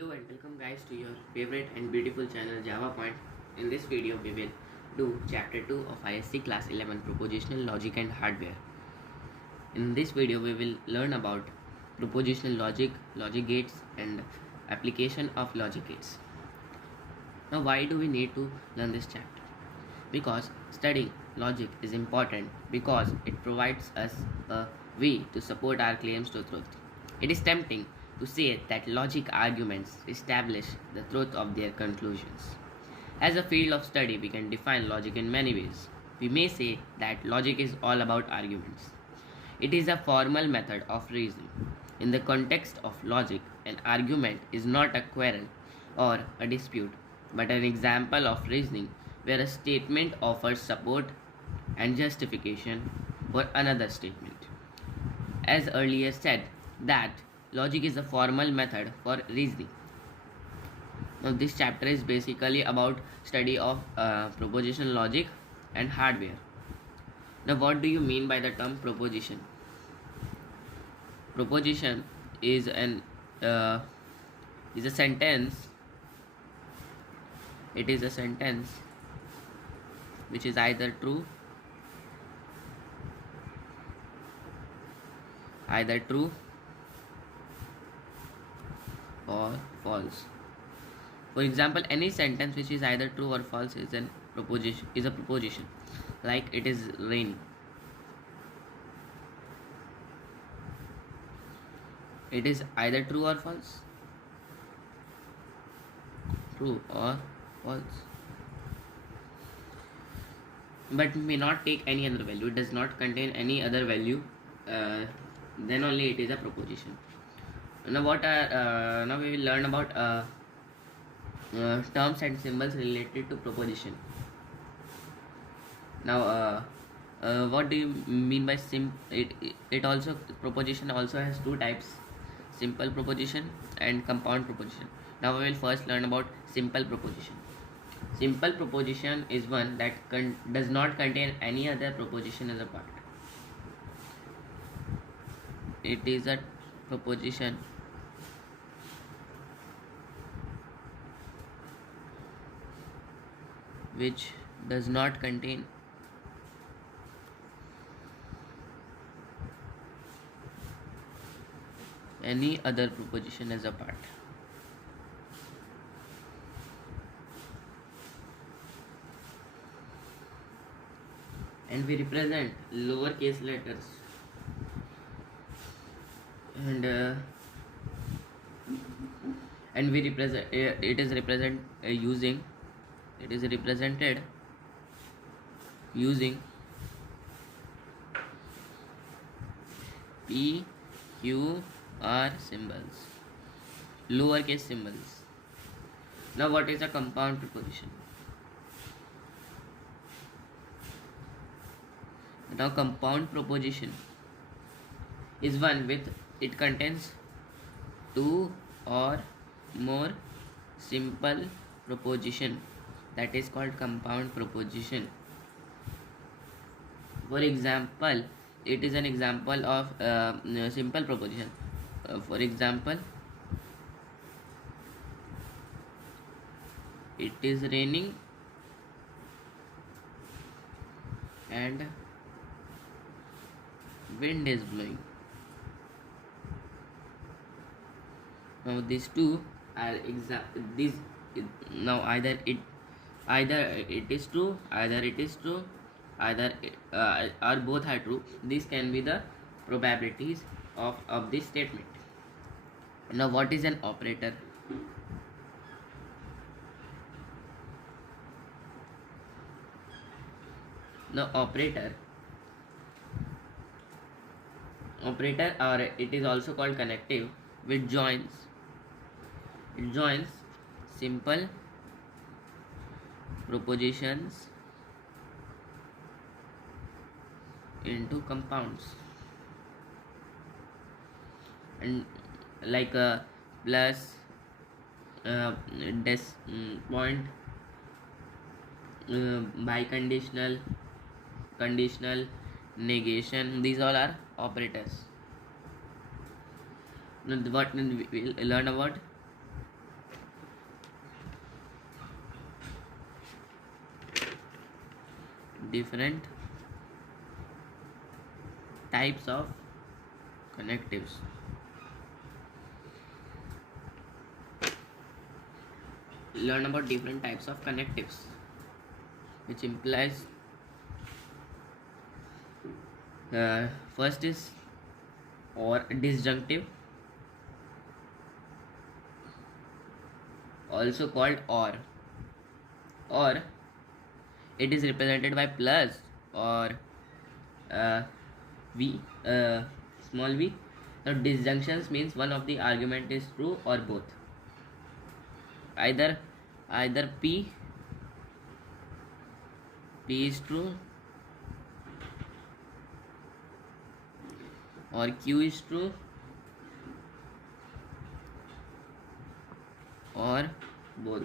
Hello and welcome guys to your favorite and beautiful channel Java Point. In this video we will do chapter 2 of ISC class 11 propositional logic and hardware. In this video we will learn about propositional logic, logic gates and application of logic gates. Now why do we need to learn this chapter? Because studying logic is important because it provides us a way to support our claims to truth. It is tempting to say that logic arguments establish the truth of their conclusions. As a field of study, we can define logic in many ways. We may say that logic is all about arguments. It is a formal method of reasoning. In the context of logic, an argument is not a quarrel or a dispute, but an example of reasoning where a statement offers support and justification for another statement. As earlier said, that logic is a formal method for reasoning. Now this chapter is basically about study of propositional logic and hardware. Now what do you mean by the term proposition? Proposition is a sentence. It is a sentence which is either true or false. For example, any sentence which is either true or false is a proposition. Like it is raining. It is either true or false. True or false. But may not take any other value. It does not contain any other value. Then only it is a proposition. Now now we will learn about terms and symbols related to proposition. Now what do you mean by proposition also has two types: simple proposition and compound proposition. Now we will first learn about simple proposition. Simple proposition is one that does not contain any other proposition as a part. It is a proposition which does not contain any other proposition as a part. And we represent lowercase letters and we represent it is represented using P, Q, R symbols, lowercase symbols. Now what is a compound proposition? Now compound proposition is one with it contains two or more simple proposition, that is called compound proposition. For example, it is an example of simple proposition. For example, it is raining and wind is blowing. Now these two are now either it is true, or both are true. These can be the probabilities of this statement. Now what is an operator? Now operator or it is also called connective, which joins simple propositions into compounds, and like a plus, point, biconditional, conditional, negation. These all are operators. Now what we will learn about different types of connectives. Learn about different types of connectives, which implies first is or disjunctive, also called or it is represented by plus or uh, v small v. Now disjunctions means one of the argument is true or both, either p is true or q is true or both.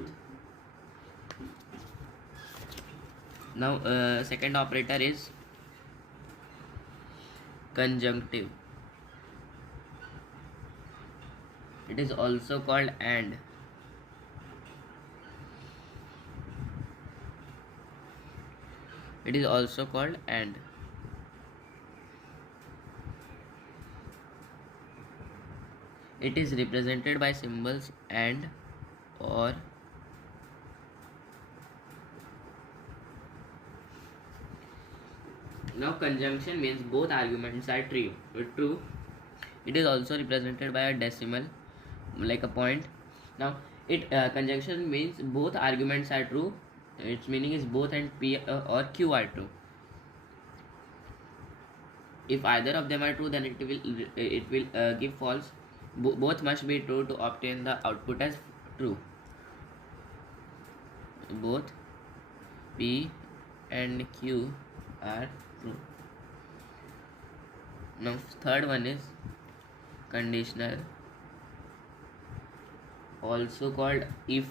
Now second operator is conjunctive. It is also called and. It is also called and. It is represented by symbols and or. Now conjunction means both arguments are true. It is also represented by a decimal, like a point. Now conjunction means both arguments are true. Its meaning is both and p or q are true. If either of them are true, then it will give false. Both must be true to obtain the output as true. Both p and q are true. Now third one is conditional, also called if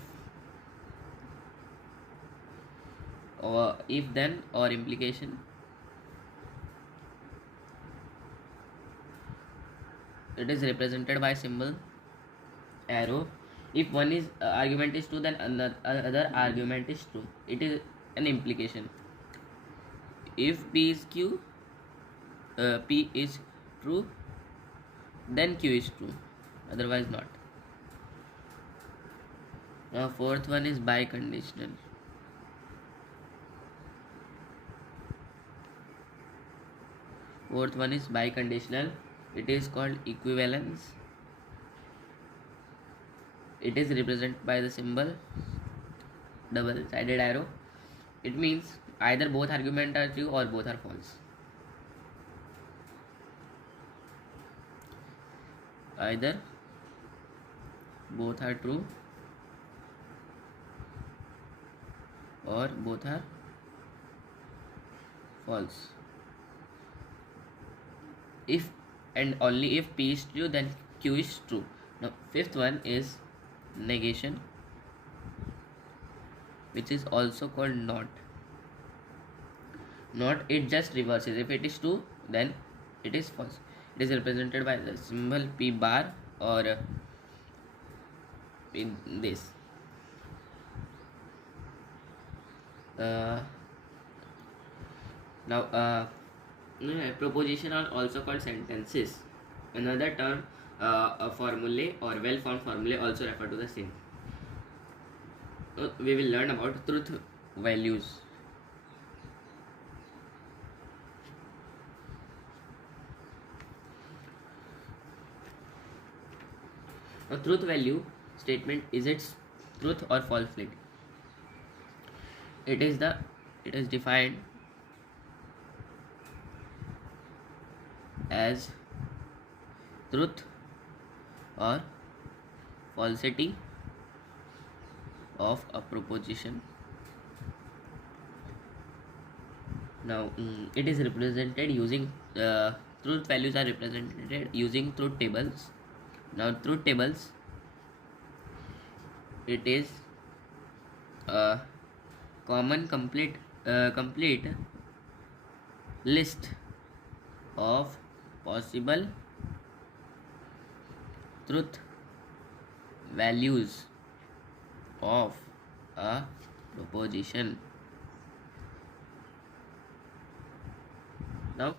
or if then or implication. It is represented by symbol arrow. If one is argument is true, then another argument is true. It is an implication. If p is q, p is true, then q is true, otherwise not. Now fourth one is biconditional. Fourth one is biconditional. It is called equivalence. It is represented by the symbol double-sided arrow. It means either both arguments are true or both are false. Either both are true or both are false. If and only if p is true, then q is true. Now fifth one is negation, which is also called not. Not, it just reverses. If it is true, then it is false. It is represented by the symbol p bar or in this. Now propositional, also called sentences. Another term, a formulae or well-formed formulae also refer to the same. We will learn about truth values. A truth value statement is its truth or falsehood. It is defined as truth or falsity of a proposition. Now it is represented using truth values are represented using truth tables. Now truth tables, it is a common complete list of possible truth values of a proposition. Now